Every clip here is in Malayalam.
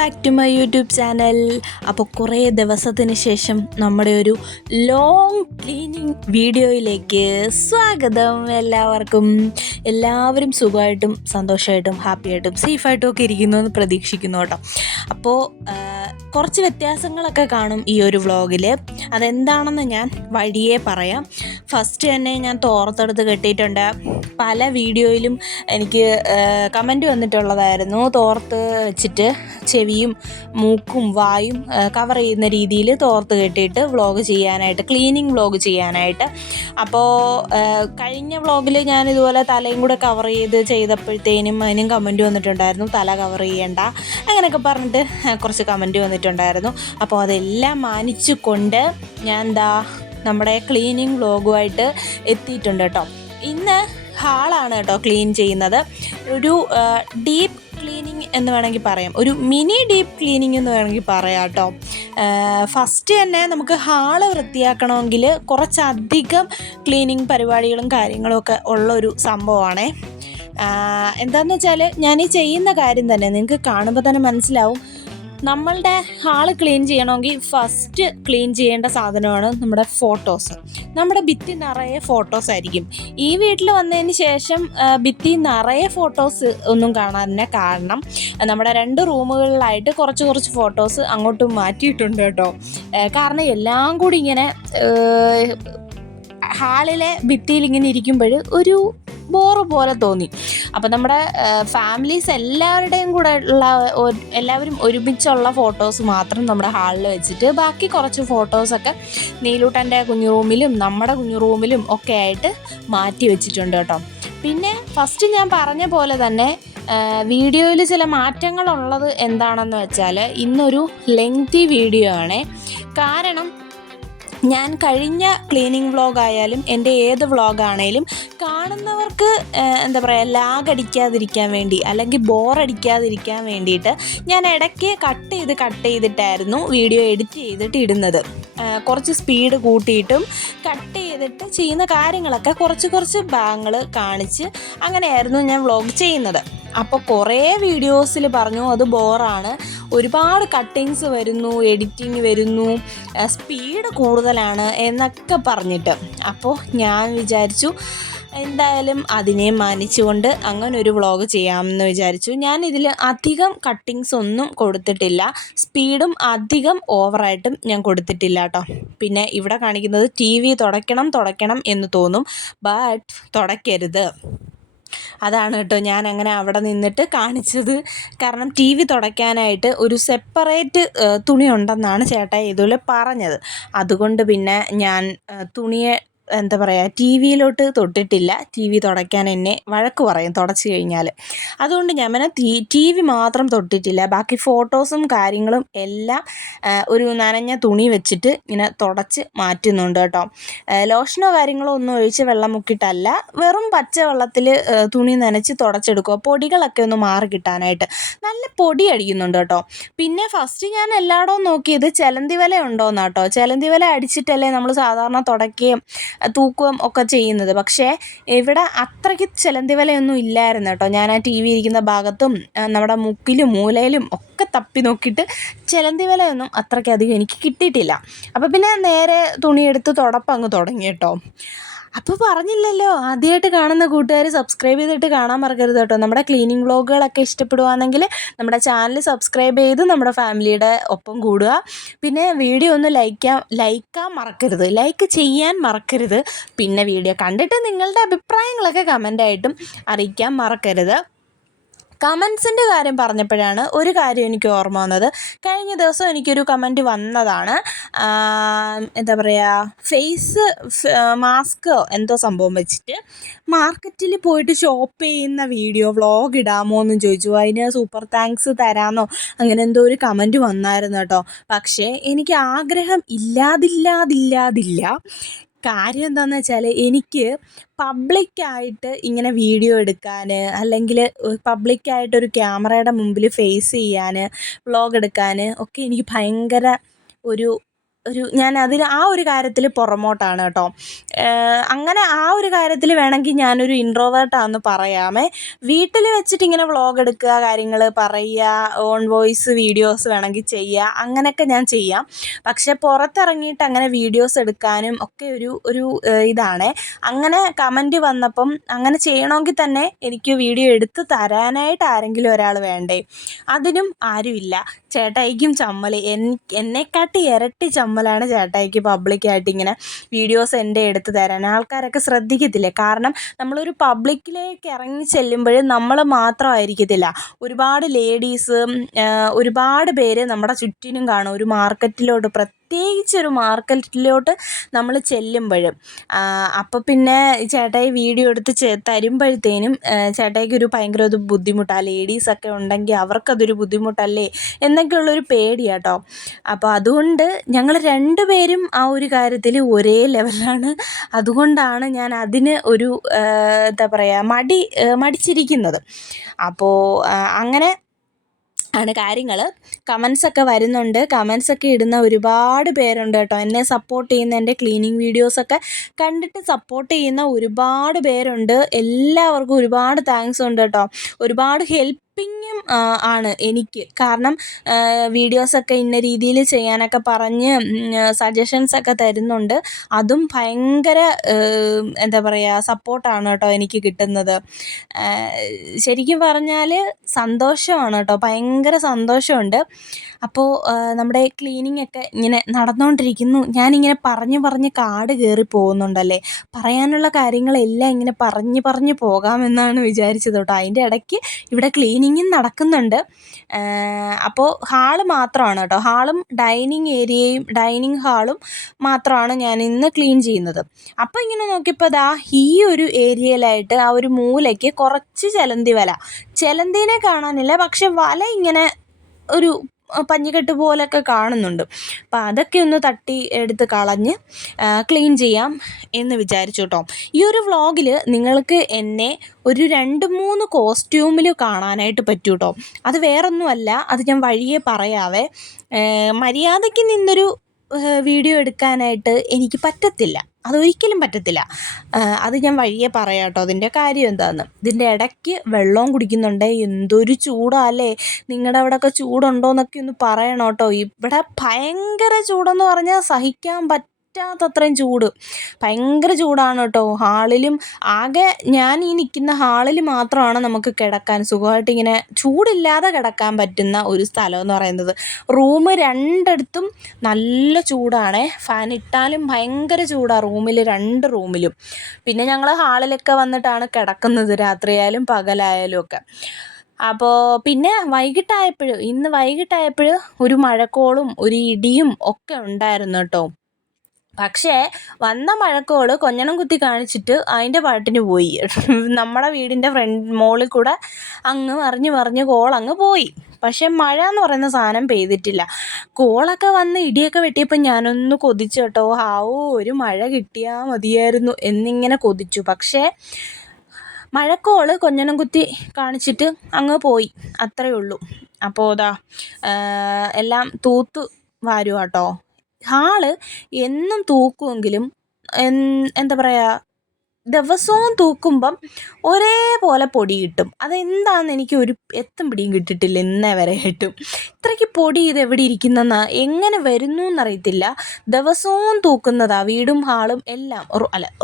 Back to my YouTube channel. അപ്പോൾ കുറേ ദിവസത്തിന് ശേഷം നമ്മുടെ ഒരു ലോങ് ക്ലീനിങ് വീഡിയോയിലേക്ക് സ്വാഗതം. എല്ലാവരും സുഖമായിട്ടും സന്തോഷമായിട്ടും ഹാപ്പിയായിട്ടും സേഫായിട്ടും ഒക്കെ ഇരിക്കുന്നു എന്ന് പ്രതീക്ഷിക്കുന്നു കേട്ടോ. അപ്പോൾ കുറച്ച് വ്യത്യാസങ്ങളൊക്കെ കാണും ഈ ഒരു വ്ളോഗിൽ. അതെന്താണെന്ന് ഞാൻ വഴിയേ പറയാം. ഫസ്റ്റ് തന്നെ ഞാൻ തോർത്തെടുത്ത് കെട്ടിയിട്ടുണ്ട്. പല വീഡിയോയിലും എനിക്ക് കമൻറ്റ് വന്നിട്ടുള്ളതായിരുന്നു, തോർത്ത് വെച്ചിട്ട് ചെവിയും മൂക്കും വായും കവർ ചെയ്യുന്ന രീതിയിൽ തോർത്ത് കെട്ടിയിട്ട് വ്ളോഗ് ചെയ്യാനായിട്ട്, ക്ലീനിങ് വ്ളോഗ് ചെയ്യാനായിട്ട്. അപ്പോൾ കഴിഞ്ഞ വ്ളോഗിൽ ഞാൻ ഇതുപോലെ തലയും കൂടെ കവർ ചെയ്തപ്പോഴത്തേനും അതിനും കമൻറ്റ് വന്നിട്ടുണ്ടായിരുന്നു, തല കവർ ചെയ്യണ്ട അങ്ങനെയൊക്കെ പറഞ്ഞിട്ട് കുറച്ച് കമൻറ്റ് വന്നിട്ടുണ്ടായിരുന്നു. അപ്പോൾ അതെല്ലാം മാനിച്ചു കൊണ്ട് ഞാൻ നമ്മുടെ ക്ലീനിങ് വ്ളോഗുമായിട്ട് എത്തിയിട്ടുണ്ട് കേട്ടോ. ഇന്ന് ഹാളാണ് കേട്ടോ ക്ലീൻ ചെയ്യുന്നത്. ഒരു ഡീപ്പ് ക്ലീനിങ് എന്ന് വേണമെങ്കിൽ പറയാം, ഒരു മിനി ഡീപ്പ് ക്ലീനിങ് എന്ന് വേണമെങ്കിൽ പറയാം കേട്ടോ. ഫസ്റ്റ് തന്നെ നമുക്ക് ഹാള് വൃത്തിയാക്കണമെങ്കിൽ കുറച്ചധികം ക്ലീനിങ് പരിപാടികളും കാര്യങ്ങളും ഒക്കെ ഉള്ളൊരു സംഭവമാണേ. എന്താണെന്ന് വെച്ചാൽ ഞാൻ ഈ ചെയ്യുന്ന കാര്യം തന്നെ നിങ്ങൾക്ക് കാണുമ്പോൾ തന്നെ മനസ്സിലാവും. നമ്മളുടെ ഹാള് ക്ലീൻ ചെയ്യണമെങ്കിൽ ഫസ്റ്റ് ക്ലീൻ ചെയ്യേണ്ട സാധനമാണ് നമ്മുടെ ഫോട്ടോസ്. നമ്മുടെ ഭിത്തി നിറയെ ഫോട്ടോസ് ആയിരിക്കും. ഈ വീട്ടിൽ വന്നതിന് ശേഷം ഭിത്തി നിറയെ ഫോട്ടോസ് ഒന്നും കാണാൻ കാരണം നമ്മുടെ 2 റൂമുകളിലായിട്ട് കുറച്ച് ഫോട്ടോസ് അങ്ങോട്ടും മാറ്റിയിട്ടുണ്ട് കേട്ടോ. കാരണം എല്ലാം കൂടി ഇങ്ങനെ ഹാളിലെ ഭിത്തിയിൽ ഇങ്ങനെ ഇരിക്കുമ്പോൾ ഒരു ബോറ് പോലെ തോന്നി. അപ്പോൾ നമ്മുടെ ഫാമിലീസ് എല്ലാവരുടെയും കൂടെ ഉള്ള എല്ലാവരും ഒരുമിച്ചുള്ള ഫോട്ടോസ് മാത്രം നമ്മുടെ ഹാളിൽ വെച്ചിട്ട് ബാക്കി കുറച്ച് ഫോട്ടോസൊക്കെ നീലൂട്ടൻ്റെ കുഞ്ഞു റൂമിലും നമ്മുടെ കുഞ്ഞു റൂമിലും ഒക്കെ ആയിട്ട് മാറ്റി വെച്ചിട്ടുണ്ട് കേട്ടോ. പിന്നെ ഫസ്റ്റ് ഞാൻ പറഞ്ഞ പോലെ തന്നെ വീഡിയോയിൽ ചില മാറ്റങ്ങളുള്ളത് എന്താണെന്ന് വെച്ചാൽ ഇന്നൊരു ലെങ്തി വീഡിയോ ആണ്. കാരണം ഞാൻ കഴിഞ്ഞ ക്ലീനിങ് വ്ളോഗായാലും എൻ്റെ ഏത് വ്ളോഗാണേലും കാണുന്നവർക്ക് എന്താ പറയുക, ലാഗ് അടിക്കാതിരിക്കാൻ വേണ്ടി അല്ലെങ്കിൽ ബോറടിക്കാതിരിക്കാൻ വേണ്ടിയിട്ട് ഞാൻ ഇടയ്ക്ക് കട്ട് ചെയ്തിട്ടായിരുന്നു വീഡിയോ എഡിറ്റ് ചെയ്തിട്ട് ഇടുന്നത്. കുറച്ച് സ്പീഡ് കൂട്ടിയിട്ടും കട്ട് ചെയ്തിട്ട് ചെയ്യുന്ന കാര്യങ്ങളൊക്കെ കുറച്ച് ഭാഗങ്ങൾ കാണിച്ച് അങ്ങനെയായിരുന്നു ഞാൻ വ്ളോഗ് ചെയ്യുന്നത്. അപ്പോൾ കുറേ വീഡിയോസിൽ പറഞ്ഞു അത് ബോറാണ്, ഒരുപാട് കട്ടിങ്സ് വരുന്നു, എഡിറ്റിങ് വരുന്നു, സ്പീഡ് കൂടുതലാണ് എന്നൊക്കെ പറഞ്ഞിട്ട്. അപ്പോൾ ഞാൻ വിചാരിച്ചു എന്തായാലും അതിനെ മാനിച്ചുകൊണ്ട് അങ്ങനൊരു വ്ളോഗ് ചെയ്യാമെന്ന് വിചാരിച്ചു. ഞാൻ ഇതിൽ അധികം കട്ടിങ്സ് ഒന്നും കൊടുത്തിട്ടില്ല, സ്പീഡും അധികം ഓവറായിട്ടും ഞാൻ കൊടുത്തിട്ടില്ല കേട്ടോ. പിന്നെ ഇവിടെ കാണിക്കുന്നത് TV തുടയ്ക്കണം എന്ന് തോന്നും, ബട്ട് തുടയ്ക്കരുത്. അതാണ് കേട്ടോ ഞാൻ അങ്ങനെ അവിടെ നിന്നിട്ട് കാണിച്ചത്. കാരണം TV തുടയ്ക്കാനായിട്ട് ഒരു സെപ്പറേറ്റ് തുണി ഉണ്ടെന്നാണ് ചേട്ടാ ഇതുപോലെ പറഞ്ഞത്. അതുകൊണ്ട് പിന്നെ ഞാൻ തുണിയെ എന്താ പറയുക, TVയിലോട്ട് തൊട്ടിട്ടില്ല. TV തുടയ്ക്കാൻ എന്നെ വഴക്ക് പറയും തുടച്ച് കഴിഞ്ഞാൽ. അതുകൊണ്ട് ഞാൻ TV മാത്രം തൊട്ടിട്ടില്ല. ബാക്കി ഫോട്ടോസും കാര്യങ്ങളും എല്ലാം ഒരു നനഞ്ഞ തുണി വെച്ചിട്ട് ഇങ്ങനെ തുടച്ച് മാറ്റുന്നുണ്ട് കേട്ടോ. ലോഷനോ കാര്യങ്ങളോ ഒന്നും ഒഴിച്ച് വെള്ളം മുക്കിയിട്ടല്ല, വെറും പച്ച വെള്ളത്തിൽ തുണി നനച്ച് തുടച്ചെടുക്കുക, പൊടികളൊക്കെ ഒന്ന് മാറി കിട്ടാനായിട്ട്. നല്ല പൊടി അടിക്കുന്നുണ്ട് കേട്ടോ. പിന്നെ ഫസ്റ്റ് ഞാൻ എല്ലായിടവും നോക്കിയത് ചെലന്തി വല ഉണ്ടോയെന്നാട്ടോ. ചെലന്തി വല അടിച്ചിട്ടല്ലേ നമ്മൾ സാധാരണ തുടയ്ക്കുകയും തൂക്കുകയും ഒക്കെ ചെയ്യുന്നത്. പക്ഷേ ഇവിടെ അത്രയ്ക്ക് ചെലന്തി വലയൊന്നും ഇല്ലായിരുന്നു കേട്ടോ. ഞാൻ ആ TV ഇരിക്കുന്ന ഭാഗത്തും നമ്മുടെ മുക്കിലും മൂലയിലും ഒക്കെ തപ്പി നോക്കിയിട്ട് ചെലന്തി വലയൊന്നും അത്രയ്ക്കധികം എനിക്ക് കിട്ടിയിട്ടില്ല. അപ്പോൾ പിന്നെ നേരെ തുണിയെടുത്ത് തുടപ്പങ്ങ് തുടങ്ങി കേട്ടോ. അപ്പോൾ പറഞ്ഞില്ലല്ലോ, ആദ്യമായിട്ട് കാണുന്ന കൂട്ടുകാർ സബ്സ്ക്രൈബ് ചെയ്തിട്ട് കാണാൻ മറക്കരുത് കേട്ടോ. നമ്മുടെ ക്ലീനിങ് വ്ളോഗുകളൊക്കെ ഇഷ്ടപ്പെടുവാണെങ്കിൽ നമ്മുടെ ചാനൽ സബ്സ്ക്രൈബ് ചെയ്ത് നമ്മുടെ ഫാമിലിയുടെ ഒപ്പം കൂടുക. പിന്നെ വീഡിയോ ഒന്ന് ലൈക്ക് ചെയ്യാൻ മറക്കരുത്. പിന്നെ വീഡിയോ കണ്ടിട്ട് നിങ്ങളുടെ അഭിപ്രായങ്ങളൊക്കെ കമൻ്റായിട്ടും അറിയിക്കാൻ മറക്കരുത്. കമൻസിൻ്റെ കാര്യം പറഞ്ഞപ്പോഴാണ് ഒരു കാര്യം എനിക്ക് ഓർമ്മ വന്നത്. കഴിഞ്ഞ ദിവസം എനിക്കൊരു കമൻറ്റ് വന്നതാണ്, എന്താ പറയുക, ഫേസ് മാസ്കോ എന്തോ സംഭവം വെച്ചിട്ട് മാർക്കറ്റിൽ പോയിട്ട് ഷോപ്പ് ചെയ്യുന്ന വീഡിയോ വ്ളോഗ് ഇടാമോ എന്ന് ചോദിച്ചു. അതിന് സൂപ്പർ താങ്ക്സ് തരാമെന്നോ അങ്ങനെ എന്തോ ഒരു കമൻറ്റ് വന്നായിരുന്നു കേട്ടോ. പക്ഷേ എനിക്ക് ആഗ്രഹം ഇല്ലാതില്ല. കാര്യം എന്താണെന്ന് വെച്ചാൽ എനിക്ക് പബ്ലിക്കായിട്ട് ഇങ്ങനെ വീഡിയോ എടുക്കാൻ, അല്ലെങ്കിൽ പബ്ലിക്കായിട്ടൊരു ക്യാമറയുടെ മുമ്പിൽ ഫേസ് ചെയ്യാൻ, വ്ളോഗ് എടുക്കാൻ ഒക്കെ എനിക്ക് ഭയങ്കര ഒരു ഞാൻ അതിന് ആ ഒരു കാര്യത്തിൽ പുറമോട്ടാണ് കേട്ടോ. അങ്ങനെ ആ ഒരു കാര്യത്തിൽ വേണമെങ്കിൽ ഞാനൊരു ഇൻട്രോവേർട്ടാണെന്ന് പറയാമേ. വീട്ടിൽ വെച്ചിട്ട് ഇങ്ങനെ വ്ളോഗ് എടുക്കുക, കാര്യങ്ങൾ പറയുക, ഓൺ വോയിസ് വീഡിയോസ് വേണമെങ്കിൽ ചെയ്യുക, അങ്ങനെയൊക്കെ ഞാൻ ചെയ്യാം. പക്ഷേ പുറത്തിറങ്ങിയിട്ട് അങ്ങനെ വീഡിയോസ് എടുക്കാനും ഒക്കെ ഒരു ഇതാണ്. അങ്ങനെ കമൻറ്റ് വന്നപ്പം അങ്ങനെ ചെയ്യണമെങ്കിൽ തന്നെ എനിക്ക് വീഡിയോ എടുത്ത് തരാനായിട്ട് ആരെങ്കിലും ഒരാൾ വേണ്ടേ? അതിനും ആരുമില്ല. ചേട്ടായിക്കും ചമ്മൽ. എന്നെക്കാട്ടി ഇരട്ടി ചമ്മലാണ് ചേട്ടായിക്ക് പബ്ലിക്കായിട്ട് ഇങ്ങനെ വീഡിയോസ് എൻ്റെ എടുത്ത് തരാൻ. ആൾക്കാരൊക്കെ ശ്രദ്ധിക്കത്തില്ലേ? കാരണം നമ്മളൊരു പബ്ലിക്കിലേക്ക് ഇറങ്ങി ചെല്ലുമ്പോൾ നമ്മൾ മാത്രമായിരിക്കത്തില്ല, ഒരുപാട് ലേഡീസ്, ഒരുപാട് പേര് നമ്മുടെ ചുറ്റിനും കാണും. ഒരു മാർക്കറ്റിലോട്ട്, പ്രത്യേകിച്ചൊരു മാർക്കറ്റിലോട്ട് നമ്മൾ ചെല്ലുമ്പോൾ അപ്പോൾ പിന്നെ ചേട്ടായി വീഡിയോ എടുത്ത് തരുമ്പോഴത്തേനും ചേട്ടായിക്ക് ഒരു ഭയങ്കര ഒരു ബുദ്ധിമുട്ടാണ്. ലേഡീസൊക്കെ ഉണ്ടെങ്കിൽ അവർക്കതൊരു ബുദ്ധിമുട്ടല്ലേ എന്നൊക്കെയുള്ളൊരു പേടിയാട്ടോ. അപ്പോൾ അതുകൊണ്ട് ഞങ്ങൾ രണ്ടുപേരും ആ ഒരു കാര്യത്തിൽ ഒരേ ലെവലാണ്. അതുകൊണ്ടാണ് ഞാൻ അതിന് ഒരു എന്താ പറയുക മടിച്ചിരിക്കുന്നത്. അപ്പോൾ അങ്ങനെ ആണ് കാര്യങ്ങൾ. കമൻസൊക്കെ വരുന്നുണ്ട്. കമൻസൊക്കെ ഇടുന്ന ഒരുപാട് പേരുണ്ട് കേട്ടോ. എന്നെ സപ്പോർട്ട് ചെയ്യുന്ന, എൻ്റെ ക്ലീനിങ് വീഡിയോസൊക്കെ കണ്ടിട്ട് സപ്പോർട്ട് ചെയ്യുന്ന ഒരുപാട് പേരുണ്ട്. എല്ലാവർക്കും ഒരുപാട് താങ്ക്സ് ഉണ്ട് കേട്ടോ. ഒരുപാട് ഹെൽപ്പിങ്ങും ആണ് എനിക്ക്. കാരണം വീഡിയോസൊക്കെ ഇന്ന രീതിയിൽ ചെയ്യാനൊക്കെ പറഞ്ഞ് സജഷൻസൊക്കെ തരുന്നുണ്ട്. അതും ഭയങ്കര എന്താ പറയുക സപ്പോർട്ടാണ് കേട്ടോ എനിക്ക് കിട്ടുന്നത്. ശരിക്കും പറഞ്ഞാൽ സന്തോഷമാണ് കേട്ടോ, ഭയങ്കര സന്തോഷമുണ്ട്. അപ്പോൾ നമ്മുടെ ക്ലീനിങ്ങൊക്കെ ഇങ്ങനെ നടന്നുകൊണ്ടിരിക്കുന്നു. ഞാനിങ്ങനെ പറഞ്ഞ് കാട് കയറി പോകുന്നുണ്ടല്ലേ. പറയാനുള്ള കാര്യങ്ങളെല്ലാം ഇങ്ങനെ പറഞ്ഞ് പോകാമെന്നാണ് വിചാരിച്ചത് കേട്ടോ. അതിൻ്റെ ഇടയ്ക്ക് ഇവിടെ ക്ലീനിങ്ങും നടക്കുന്നുണ്ട്. അപ്പോൾ ഹാള് മാത്രമാണ് കേട്ടോ, ഹാളും ഡൈനിങ് ഏരിയയും ഡൈനിങ് ഹാളും മാത്രമാണ് ഞാൻ ഇന്ന് ക്ലീൻ ചെയ്യുന്നത്. അപ്പോൾ ഇങ്ങനെ നോക്കിയപ്പോൾ ദാ ഈ ഒരു ഏരിയയിലായിട്ട് ആ ഒരു മൂലയ്ക്ക് കുറച്ച് ചെലന്തീനെ കാണാനില്ല, പക്ഷെ വല ഇങ്ങനെ ഒരു പഞ്ഞിക്കെട്ട് പോലൊക്കെ കാണുന്നുണ്ട്. അപ്പം അതൊക്കെ ഒന്ന് തട്ടി എടുത്ത് കളഞ്ഞ് ക്ലീൻ ചെയ്യാം എന്ന് വിചാരിച്ചു കേട്ടോ. ഈ ഒരു വ്ളോഗിൽ നിങ്ങൾക്ക് എന്നെ ഒരു 2-3 കോസ്റ്റ്യൂമിൽ കാണാനായിട്ട് പറ്റും കേട്ടോ. അത് വേറൊന്നുമല്ല, അത് ഞാൻ വഴിയെ പറയാവേ. മര്യാദയ്ക്ക് നിന്നൊരു വീഡിയോ എടുക്കാനായിട്ട് എനിക്ക് പറ്റത്തില്ല, അതൊരിക്കലും പറ്റത്തില്ല. അത് ഞാൻ വഴിയെ പറയാം കേട്ടോ അതിൻ്റെ കാര്യം എന്താണെന്ന്. ഇതിൻ്റെ ഇടയ്ക്ക് വെള്ളവും കുടിക്കുന്നുണ്ട്. എന്തൊരു ചൂടാല്ലേ! നിങ്ങളുടെ അവിടെയൊക്കെ ചൂടുണ്ടോ എന്നൊക്കെ ഒന്ന് പറയണം കേട്ടോ. ഇവിടെ ഭയങ്കര ചൂടെന്ന് പറഞ്ഞാൽ സഹിക്കാൻ പറ്റാത്തത്രയും ചൂട്, ഭയങ്കര ചൂടാണ് കേട്ടോ. ഹാളിലും ആകെ ഞാൻ ഈ നിൽക്കുന്ന ഹാളിൽ മാത്രമാണ് നമുക്ക് കിടക്കാൻ സുഖമായിട്ട് ഇങ്ങനെ ചൂടില്ലാതെ കിടക്കാൻ പറ്റുന്ന ഒരു സ്ഥലം എന്ന് പറയുന്നത്. റൂം രണ്ടിടത്തും നല്ല ചൂടാണ്. ഫാൻ ഇട്ടാലും ഭയങ്കര ചൂടാണ് റൂമിൽ, 2 റൂമിലും. പിന്നെ ഞങ്ങൾ ഹാളിലൊക്കെ വന്നിട്ടാണ് കിടക്കുന്നത്, രാത്രിയായാലും പകലായാലും ഒക്കെ. അപ്പോൾ പിന്നെ ഇന്ന് വൈകിട്ടായപ്പോൾ ഒരു മഴക്കോളും ഒരു ഇടിയും ഒക്കെ ഉണ്ടായിരുന്നു കേട്ടോ. പക്ഷേ വന്ന മഴക്കോള് കൊഞ്ഞണം കുത്തി കാണിച്ചിട്ട് അതിൻ്റെ പാട്ടിന് പോയി. നമ്മുടെ വീടിൻ്റെ മോളിൽ കൂടെ അങ്ങ് മറിഞ്ഞ് കോളങ്ങ് പോയി. പക്ഷേ മഴ എന്ന് പറയുന്ന സാധനം പെയ്തിട്ടില്ല. കോളൊക്കെ വന്ന് ഇടിയൊക്കെ വെട്ടിയപ്പോൾ ഞാനൊന്ന് കൊതിച്ചു കേട്ടോ. ഒരു മഴ കിട്ടിയാൽ മതിയായിരുന്നു എന്നിങ്ങനെ കൊതിച്ചു. പക്ഷേ മഴക്കോള് കൊഞ്ഞണം കുത്തി കാണിച്ചിട്ട് അങ്ങ് പോയി, അത്രയേ ഉള്ളൂ. അപ്പോൾ എല്ലാം തൂത്ത് വാരുക കേട്ടോ. ഹാള് എന്നും തൂക്കുമെങ്കിലും എന്താ പറയുക, ദിവസവും തൂക്കുമ്പം ഒരേപോലെ പൊടി കിട്ടും. അതെന്താണെന്ന് എനിക്ക് ഒരു എത്തും പിടിയും കിട്ടിയിട്ടില്ല ഇന്നേ വരെ ആയിട്ടും. ഇത്രയ്ക്ക് പൊടി ഇതെവിടെ ഇരിക്കുന്നെന്ന്, എങ്ങനെ വരുന്നു എന്നറിയത്തില്ല. ദിവസവും തൂക്കുന്നതാണ് വീടും ഹാളും എല്ലാം.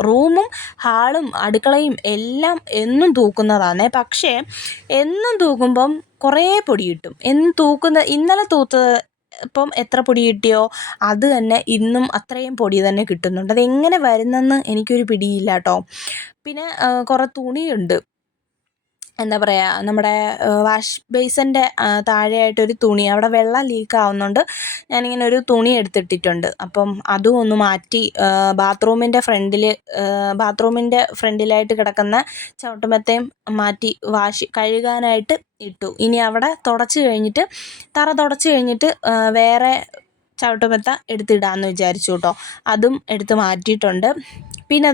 റൂമും ഹാളും അടുക്കളയും എല്ലാം എന്നും തൂക്കുന്നതാണ്. പക്ഷേ എന്നും തൂക്കുമ്പം കുറേ പൊടി കിട്ടും. ഇന്നലെ ഇപ്പം എത്ര പൊടി കിട്ടിയോ അത് തന്നെ ഇന്നും അത്രയും പൊടി തന്നെ കിട്ടുന്നുണ്ട്. അതെങ്ങനെ വരുന്നെന്ന് എനിക്കൊരു പിടിയില്ല കേട്ടോ. പിന്നെ കുറേ തുണിയുണ്ട്, എന്താ പറയുക, നമ്മുടെ വാഷ് ബേസിൻ്റെ താഴെയായിട്ടൊരു തുണി, അവിടെ വെള്ളം ലീക്കാവുന്നുണ്ട്. ഞാനിങ്ങനെ ഒരു തുണി എടുത്തിട്ടിട്ടുണ്ട്. അപ്പം അതും ഒന്ന് മാറ്റി ബാത്റൂമിൻ്റെ ഫ്രണ്ടിലായിട്ട് കിടക്കുന്ന ചവിട്ടുമെത്തയും മാറ്റി കഴുകാനായിട്ട് ഇട്ടു. ഇനി അവിടെ തറ തുടച്ച് കഴിഞ്ഞിട്ട് വേറെ ചവിട്ടുമെത്ത എടുത്തിടാമെന്ന് വിചാരിച്ചു കേട്ടോ. അതും എടുത്ത് മാറ്റിയിട്ടുണ്ട്. പിന്നെ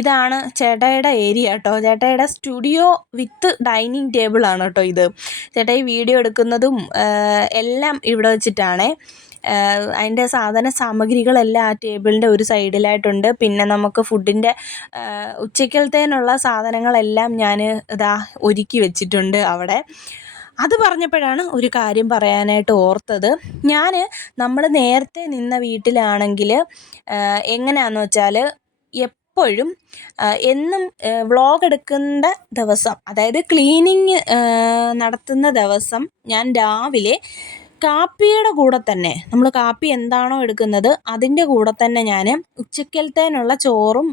ഇതാണ് ചേട്ടായിയുടെ ഏരിയ കേട്ടോ. ചേട്ടായിയുടെ സ്റ്റുഡിയോ വിത്ത് ഡൈനിങ് ടേബിളാണ് കേട്ടോ ഇത്. ചേട്ടായി വീഡിയോ എടുക്കുന്നതും എല്ലാം ഇവിടെ വെച്ചിട്ടാണേ. അതിൻ്റെ സാധന സാമഗ്രികളെല്ലാം ആ ടേബിളിൻ്റെ ഒരു സൈഡിലായിട്ടുണ്ട്. പിന്നെ നമുക്ക് ഫുഡിൻ്റെ ഉച്ചക്കലത്തേനുള്ള സാധനങ്ങളെല്ലാം ഞാൻ ഇതാ ഒരുക്കി വെച്ചിട്ടുണ്ട് അവിടെ. അത് പറഞ്ഞപ്പോഴാണ് ഒരു കാര്യം പറയാനായിട്ട് ഓർത്തത്. നമ്മൾ നേരത്തെ നിന്ന വീട്ടിലാണെങ്കിൽ എങ്ങനെയാണെന്ന് വെച്ചാൽ എപ്പോഴും എന്നും വ്ളോഗ് എടുക്കേണ്ട ദിവസം, അതായത് ക്ലീനിങ് നടത്തുന്ന ദിവസം ഞാൻ രാവിലെ കാപ്പിയുടെ കൂടെ തന്നെ, നമ്മൾ കാപ്പി എന്താണോ എടുക്കുന്നത് അതിൻ്റെ കൂടെ തന്നെ ഞാൻ ഉച്ചക്കലത്തേനുള്ള ചോറും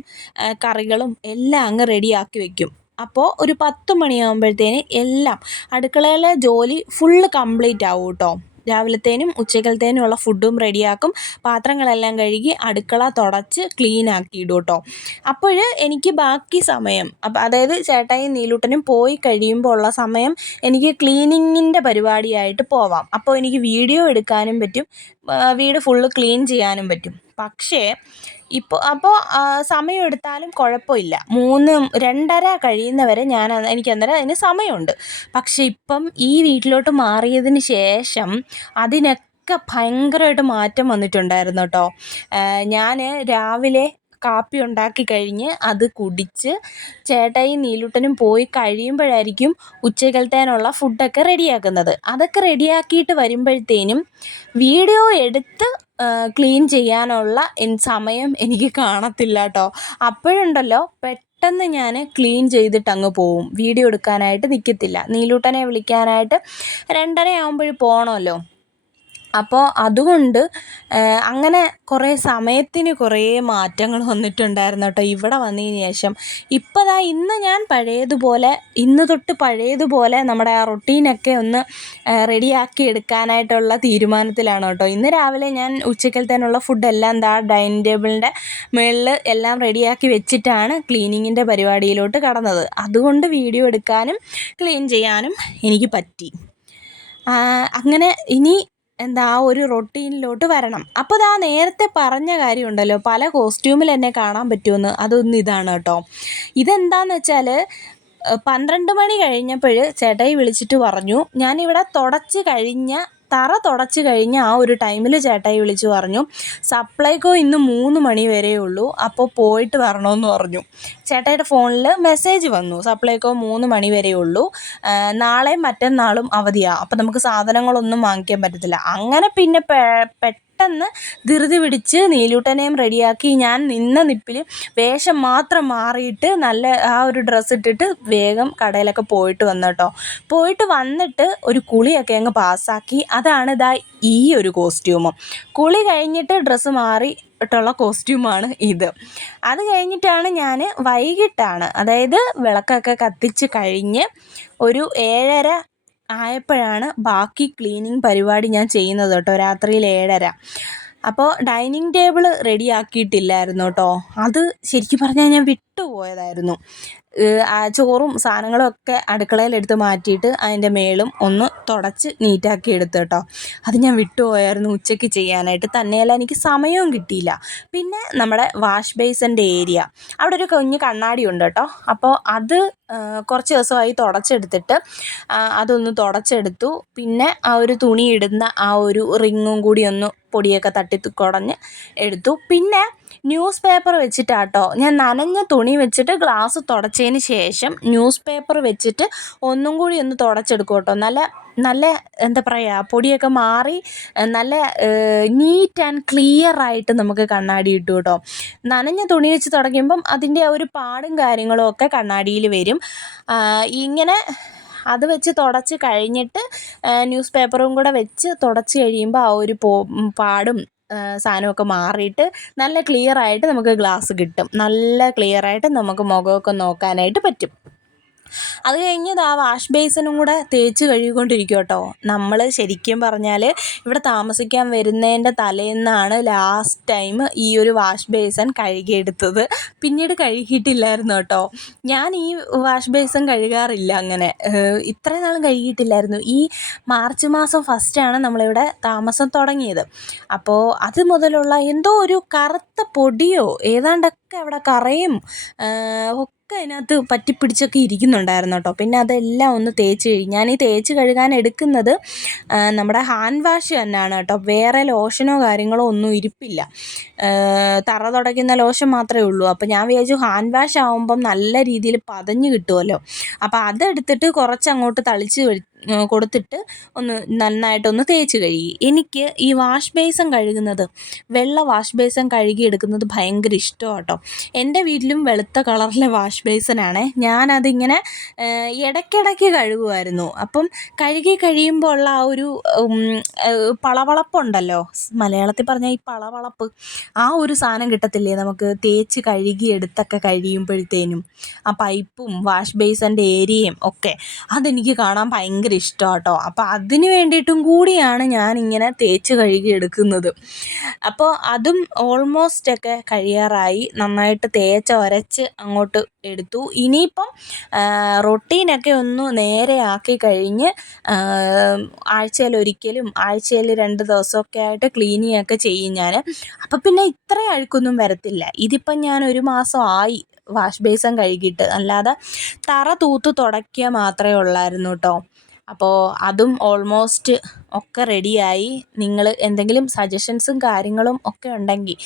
കറികളും എല്ലാം അങ്ങ് റെഡിയാക്കി വയ്ക്കും. അപ്പോൾ ഒരു 10 മണിയാകുമ്പോഴത്തേന് എല്ലാം അടുക്കളയിലെ ജോലി ഫുള്ള് കംപ്ലീറ്റ് ആവും കേട്ടോ. രാവിലത്തേനും ഉച്ചക്കലത്തേനും ഉള്ള ഫുഡും റെഡിയാക്കും, പാത്രങ്ങളെല്ലാം കഴുകി അടുക്കള തുടച്ച് ക്ലീൻ ആക്കിയിടും കേട്ടോ. അപ്പോൾ എനിക്ക് ബാക്കി സമയം, അതായത് ചേട്ടായും നീലൂട്ടനും പോയി കഴിയുമ്പോൾ ഉള്ള സമയം എനിക്ക് ക്ലീനിങ്ങിൻ്റെ പരിപാടിയായിട്ട് പോവാം. അപ്പോൾ എനിക്ക് വീഡിയോ എടുക്കാനും പറ്റും, വീട് ഫുള്ള് ക്ലീൻ ചെയ്യാനും പറ്റും. പക്ഷേ അപ്പോൾ സമയം എടുത്താലും കുഴപ്പമില്ല. 2:30 കഴിയുന്നവരെ എനിക്ക് അന്നേരം അതിന് സമയമുണ്ട്. പക്ഷെ ഇപ്പം ഈ വീട്ടിലോട്ട് മാറിയതിന് ശേഷം അതിനൊക്കെ ഭയങ്കരമായിട്ട് മാറ്റം വന്നിട്ടുണ്ടായിരുന്നു കേട്ടോ. ഞാൻ രാവിലെ കാപ്പി ഉണ്ടാക്കി കഴിഞ്ഞ് അത് കുടിച്ച് ചേട്ടായും നീലൂട്ടനും പോയി കഴിയുമ്പോഴായിരിക്കും ഉച്ചക്കലത്തേനുള്ള ഫുഡൊക്കെ റെഡിയാക്കുന്നത്. അതൊക്കെ റെഡിയാക്കിയിട്ട് വരുമ്പോഴത്തേനും വീഡിയോ എടുത്ത് ക്ലീൻ ചെയ്യാനുള്ള സമയം എനിക്ക് കാണത്തില്ല കേട്ടോ. അപ്പോഴുണ്ടല്ലോ പെട്ടെന്ന് ഞാൻ ക്ലീൻ ചെയ്തിട്ട് അങ്ങ് പോവും, വീഡിയോ എടുക്കാനായിട്ട് നിൽക്കത്തില്ല. നീലൂട്ടനെ വിളിക്കാനായിട്ട് 2:30 ആകുമ്പോൾ പോകണമല്ലോ. അപ്പോൾ അതുകൊണ്ട് അങ്ങനെ സമയത്തിന് കുറേ മാറ്റങ്ങൾ വന്നിട്ടുണ്ടായിരുന്നു കേട്ടോ ഇവിടെ വന്നതിന് ശേഷം. ഇപ്പോൾ ഇന്ന് തൊട്ട് പഴയതുപോലെ നമ്മുടെ ആ റൊട്ടീനൊക്കെ ഒന്ന് റെഡിയാക്കി എടുക്കാനായിട്ടുള്ള തീരുമാനത്തിലാണ് കേട്ടോ. ഇന്ന് രാവിലെ ഞാൻ ഉച്ചക്കലത്തേനുള്ള ഫുഡെല്ലാം ഡൈനിങ് ടേബിളിൻ്റെ മുകളിൽ എല്ലാം റെഡിയാക്കി വെച്ചിട്ടാണ് ക്ലീനിങ്ങിൻ്റെ പരിപാടിയിലോട്ട് കടന്നത്. അതുകൊണ്ട് വീഡിയോ എടുക്കാനും ക്ലീൻ ചെയ്യാനും എനിക്ക് പറ്റി. അങ്ങനെ ഇനി ആ ഒരു റൊട്ടീനിലോട്ട് വരണം. അപ്പോൾ നേരത്തെ പറഞ്ഞ കാര്യമുണ്ടല്ലോ, പല കോസ്റ്റ്യൂമിൽ എന്നെ കാണാൻ പറ്റുമെന്ന്, അതൊന്നും ഇതാണ് കേട്ടോ. ഇതെന്താണെന്ന് വെച്ചാൽ 12 മണി കഴിഞ്ഞപ്പോൾ ചേട്ടായി വിളിച്ചിട്ട് പറഞ്ഞു, ഞാനിവിടെ തറ തുടച്ച് കഴിഞ്ഞ ആ ഒരു ടൈമിൽ ചേട്ടായി വിളിച്ചു പറഞ്ഞു, സപ്ലൈകോ ഇന്ന് 3 മണി വരെ ഉള്ളൂ, അപ്പോൾ പോയിട്ട് വരണമെന്ന് പറഞ്ഞു. ചേട്ടായിയുടെ ഫോണിൽ മെസ്സേജ് വന്നു, സപ്ലൈകോ 3 മണി വരെ ഉള്ളൂ, നാളെയും മറ്റന്നാളും അവധിയാണ്, അപ്പോൾ നമുക്ക് സാധനങ്ങളൊന്നും വാങ്ങിക്കാൻ പറ്റത്തില്ല. അങ്ങനെ പിന്നെ പെട്ടെന്ന് ധൃതി പിടിച്ച് നീലൂട്ടനെയും റെഡിയാക്കി ഞാൻ നിന്ന നിപ്പിൽ വേഷം മാത്രം മാറിയിട്ട് നല്ല ആ ഒരു ഡ്രസ്സ് ഇട്ടിട്ട് വേഗം കടയിലൊക്കെ പോയിട്ട് വന്നു കേട്ടോ. പോയിട്ട് വന്നിട്ട് ഒരു കുളിയൊക്കെ അങ്ങ് പാസ്സാക്കി. അതാണ് ഈ ഒരു കോസ്റ്റ്യൂമും. കുളി കഴിഞ്ഞിട്ട് ഡ്രസ്സ് മാറിയിട്ടുള്ള കോസ്റ്റ്യൂമാണ് ഇത്. അത് കഴിഞ്ഞിട്ടാണ് ഞാൻ വൈകിട്ടാണ്, അതായത് വിളക്കൊക്കെ കത്തിച്ച് കഴിഞ്ഞ് ഒരു 7:30 ആയപ്പോഴാണ് ബാക്കി ക്ലീനിങ് പരിപാടി ഞാൻ ചെയ്യുന്നത് കേട്ടോ. രാത്രിയിൽ 7:30. അപ്പോൾ ഡൈനിങ് ടേബിൾ റെഡിയാക്കിയിട്ടില്ലായിരുന്നു കേട്ടോ. അത് ശരിക്കും പറഞ്ഞാൽ ഞാൻ വിട്ടുപോയതായിരുന്നു. ചോറും സാധനങ്ങളും ഒക്കെ അടുക്കളയിലെടുത്ത് മാറ്റിയിട്ട് അതിൻ്റെ മേളും ഒന്ന് തുടച്ച് നീറ്റാക്കി എടുത്തു കേട്ടോ. അത് ഞാൻ വിട്ടുപോയായിരുന്നു ഉച്ചയ്ക്ക് ചെയ്യാനായിട്ട്. തന്നെയല്ല എനിക്ക് സമയവും കിട്ടിയില്ല. പിന്നെ നമ്മുടെ വാഷ് ബേസിൻ്റെ ഏരിയ, അവിടെ ഒരു കുഞ്ഞ് കണ്ണാടി ഉണ്ട് കേട്ടോ. അപ്പോൾ അത് കുറച്ച് ദിവസമായി തുടച്ചെടുത്തിട്ട് അതൊന്ന് തുടച്ചെടുത്തു. പിന്നെ ആ ഒരു തുണി ഇടുന്ന ആ ഒരു റിങ്ങും കൂടി ഒന്ന് പൊടിയൊക്കെ കുടഞ്ഞ് എടുത്തു. പിന്നെ ന്യൂസ് പേപ്പർ വെച്ചിട്ടാട്ടോ, ഞാൻ നനഞ്ഞ തുണി വെച്ചിട്ട് ഗ്ലാസ് തുടച്ചതിന് ശേഷം ന്യൂസ് പേപ്പർ വെച്ചിട്ട് ഒന്നും കൂടി ഒന്ന് തുടച്ചെടുക്കും കേട്ടോ. നല്ല എന്താ പറയുക, പൊടിയൊക്കെ മാറി നല്ല നീറ്റ് ആൻഡ് ക്ലിയർ ആയിട്ട് നമുക്ക് കണ്ണാടി കിട്ടും കേട്ടോ. നനഞ്ഞ തുണി വെച്ച് തുടങ്ങുമ്പം അതിൻ്റെ ആ ഒരു പാടും കാര്യങ്ങളും ഒക്കെ കണ്ണാടിയിൽ വരും. ഇങ്ങനെ അത് വെച്ച് തുടച്ച് കഴിഞ്ഞിട്ട് ന്യൂസ് പേപ്പറും കൂടെ വെച്ച് തുടച്ച് കഴിയുമ്പോൾ ആ ഒരു പാടും സാധനമൊക്കെ മാറിയിട്ട് നല്ല ക്ലിയറായിട്ട് നമുക്ക് ഗ്ലാസ് കിട്ടും. നല്ല ക്ലിയറായിട്ട് നമുക്ക് മുഖമൊക്കെ നോക്കാനായിട്ട് പറ്റും. അത് കഴിഞ്ഞ് ആ വാഷ് ബേസിനും കൂടെ തേച്ച് കഴുകിക്കൊണ്ടിരിക്കും കേട്ടോ. നമ്മൾ ശരിക്കും പറഞ്ഞാൽ ഇവിടെ താമസിക്കാൻ വരുന്നതിൻ്റെ തലേന്നാണ് ലാസ്റ്റ് ടൈം ഈ ഒരു വാഷ് ബേസൻ കഴുകിയെടുത്തത്. പിന്നീട് കഴുകിയിട്ടില്ലായിരുന്നു കേട്ടോ. ഞാൻ ഈ വാഷ് ബേസൻ കഴുകാറില്ല അങ്ങനെ, ഇത്രയും നാളും കഴുകിയിട്ടില്ലായിരുന്നു. ഈ മാർച്ച് മാസം ഫസ്റ്റാണ് നമ്മളിവിടെ താമസം തുടങ്ങിയത്. അപ്പോൾ അത് മുതലുള്ള എന്തോ ഒരു കറുത്ത പൊടിയോ ഏതാണ്ടൊക്കെ അവിടെ കറയും ഒക്കെ അതിനകത്ത് പറ്റിപ്പിടിച്ചൊക്കെ ഇരിക്കുന്നുണ്ടായിരുന്നു കേട്ടോ. പിന്നെ അതെല്ലാം ഒന്ന് തേച്ച് ഞാൻ ഈ തേച്ച് കഴുകാൻ എടുക്കുന്നത് നമ്മുടെ ഹാൻഡ് വാഷ് തന്നെയാണ് കേട്ടോ. വേറെ ലോഷനോ കാര്യങ്ങളോ ഒന്നും ഇരിപ്പില്ല. തറ തുടയ്ക്കുന്ന ലോഷൻ മാത്രമേ ഉള്ളൂ. അപ്പോൾ ഞാൻ വിചാരിച്ചു ഹാൻഡ് വാഷ് ആകുമ്പം നല്ല രീതിയിൽ പതഞ്ഞ് കിട്ടുമല്ലോ. അപ്പോൾ അതെടുത്തിട്ട് കുറച്ചങ്ങോട്ട് തളിച്ച് കൊടുത്തിട്ട് ഒന്ന് നന്നായിട്ടൊന്ന് തേച്ച് കഴുകി. എനിക്ക് ഈ വാഷ് ബേസിൻ കഴുകുന്നത്, വെള്ള വാഷ് ബേസിൻ കഴുകി എടുക്കുന്നത് ഭയങ്കര ഇഷ്ടമാണ് കേട്ടോ. എൻ്റെ വീട്ടിലും വെളുത്ത കളറിലെ വാഷ് ബേസിനാണ്. ഞാനതിങ്ങനെ ഇടയ്ക്കിടയ്ക്ക് കഴുകുമായിരുന്നു. അപ്പം കഴുകി കഴിയുമ്പോൾ ഉള്ള ആ ഒരു പളവളപ്പുണ്ടല്ലോ, മലയാളത്തിൽ പറഞ്ഞാൽ ഈ പളവളപ്പ്, ആ ഒരു സാധനം കിട്ടത്തില്ലേ നമുക്ക് തേച്ച് കഴുകി എടുത്തൊക്കെ കഴിയുമ്പോഴത്തേനും. ആ പൈപ്പും വാഷ് ബേസിൻ്റെ ഏരിയയും ഒക്കെ അതെനിക്ക് കാണാൻ ഭയങ്കര ഇഷ്ടമാണ് കേട്ടോ. അപ്പോൾ അതിന് വേണ്ടിയിട്ടും കൂടിയാണ് ഞാനിങ്ങനെ തേച്ച് കഴുകി എടുക്കുന്നത്. അപ്പോൾ അതും ഓൾമോസ്റ്റ് ഒക്കെ കഴിയാറായി. നന്നായിട്ട് തേച്ച് ഉരച്ച് അങ്ങോട്ട് എടുത്തു. ഇനിയിപ്പം റൊട്ടീനൊക്കെ ഒന്ന് നേരെ ആക്കി കഴിഞ്ഞ് ആഴ്ചയിലൊരിക്കലും ആഴ്ചയിൽ 2 ദിവസമൊക്കെ ആയിട്ട് ക്ലീനിങ് ഒക്കെ ചെയ്യും ഞാൻ. അപ്പം പിന്നെ ഇത്ര അഴുക്കൊന്നും വരത്തില്ല. ഇതിപ്പം ഞാൻ 1 മാസമായി വാഷ് ബേസിൻ കഴുകിയിട്ട്, അല്ലാതെ തറ തൂത്ത് തുടയ്ക്കുക മാത്രമേ ഉള്ളായിരുന്നു കേട്ടോ. അപ്പോൾ അതും ഓൾമോസ്റ്റ് ഒക്കെ റെഡിയായി. നിങ്ങൾ എന്തെങ്കിലും സജഷൻസും കാര്യങ്ങളും ഒക്കെ ഉണ്ടെങ്കിൽ,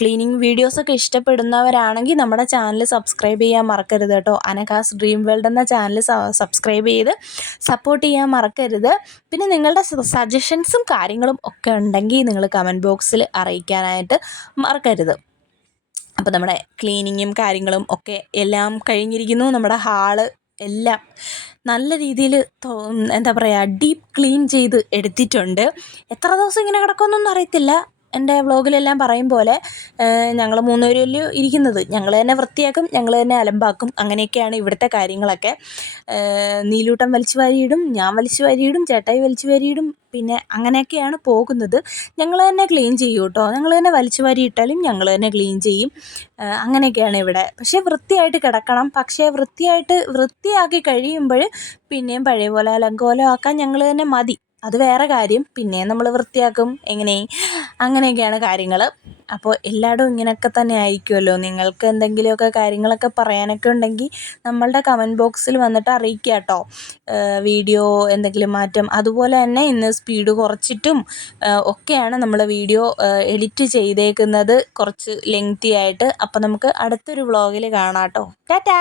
ക്ലീനിങ് വീഡിയോസൊക്കെ ഇഷ്ടപ്പെടുന്നവരാണെങ്കിൽ നമ്മുടെ ചാനൽ സബ്സ്ക്രൈബ് ചെയ്യാൻ മറക്കരുത് കേട്ടോ. അനഘാസ് ഡ്രീം വേൾഡ് എന്ന ചാനൽ സബ്സ്ക്രൈബ് ചെയ്ത് സപ്പോർട്ട് ചെയ്യാൻ മറക്കരുത്. പിന്നെ നിങ്ങളുടെ സജഷൻസും കാര്യങ്ങളും ഒക്കെ ഉണ്ടെങ്കിൽ നിങ്ങൾ കമൻറ്റ് ബോക്സിൽ അറിയിക്കാനായിട്ട് മറക്കരുത്. അപ്പോൾ നമ്മുടെ ക്ലീനിങ്ങും കാര്യങ്ങളും ഒക്കെ എല്ലാം കഴിഞ്ഞിരിക്കുന്നു. നമ്മുടെ ഹാള് എല്ലാം നല്ല രീതിയിൽ എന്താ പറയുക, ഡീപ്പ് ക്ലീൻ ചെയ്ത് എടുത്തിട്ടുണ്ട്. എത്ര ദിവസം ഇങ്ങനെ കിടക്കുമെന്നൊന്നും അറിയത്തില്ല. എൻ്റെ വ്ളോഗിലെല്ലാം പറയും പോലെ ഞങ്ങൾ 3 പേരല്ലേ ഇരിക്കുന്നത്. ഞങ്ങൾ തന്നെ വൃത്തിയാക്കും, ഞങ്ങൾ തന്നെ അലമ്പാക്കും. അങ്ങനെയൊക്കെയാണ് ഇവിടുത്തെ കാര്യങ്ങളൊക്കെ. നീലൂട്ടൻ വലിച്ചു വാരിയിടും, ഞാൻ വലിച്ചു വാരിയിടും, ചേട്ടായി വലിച്ചു വാരിയിടും. പിന്നെ അങ്ങനെയൊക്കെയാണ് പോകുന്നത്. ഞങ്ങൾ തന്നെ ക്ലീൻ ചെയ്യും കേട്ടോ. ഞങ്ങൾ തന്നെ വലിച്ചു വാരി ഇട്ടാലും ഞങ്ങൾ തന്നെ ക്ലീൻ ചെയ്യും. അങ്ങനെയൊക്കെയാണ് ഇവിടെ. പക്ഷേ വൃത്തിയായിട്ട് കിടക്കണം. പക്ഷേ വൃത്തിയാക്കി കഴിയുമ്പോൾ പിന്നെയും പഴയ പോലെ അലങ്കോലം ആക്കാൻ ഞങ്ങൾ തന്നെ മതി. അത് വേറെ കാര്യം. പിന്നെ നമ്മൾ വൃത്തിയാക്കും. അങ്ങനെയൊക്കെയാണ് കാര്യങ്ങൾ. അപ്പോൾ എല്ലായിടും ഇങ്ങനെയൊക്കെ തന്നെ ആയിരിക്കുമല്ലോ. നിങ്ങൾക്ക് എന്തെങ്കിലുമൊക്കെ കാര്യങ്ങളൊക്കെ പറയാനൊക്കെ ഉണ്ടെങ്കിൽ നമ്മളുടെ കമൻറ്റ് ബോക്സിൽ വന്നിട്ട് അറിയിക്കുക കേട്ടോ. വീഡിയോ എന്തെങ്കിലും മാറ്റം, അതുപോലെ തന്നെ ഇന്ന് സ്പീഡ് കുറച്ചിട്ടും ഒക്കെയാണ് നമ്മൾ വീഡിയോ എഡിറ്റ് ചെയ്തേക്കുന്നത്, കുറച്ച് ലെങ്തി ആയിട്ട്. അപ്പോൾ നമുക്ക് അടുത്തൊരു വ്ളോഗിൽ കാണാം കേട്ടോ. ടാറ്റാ.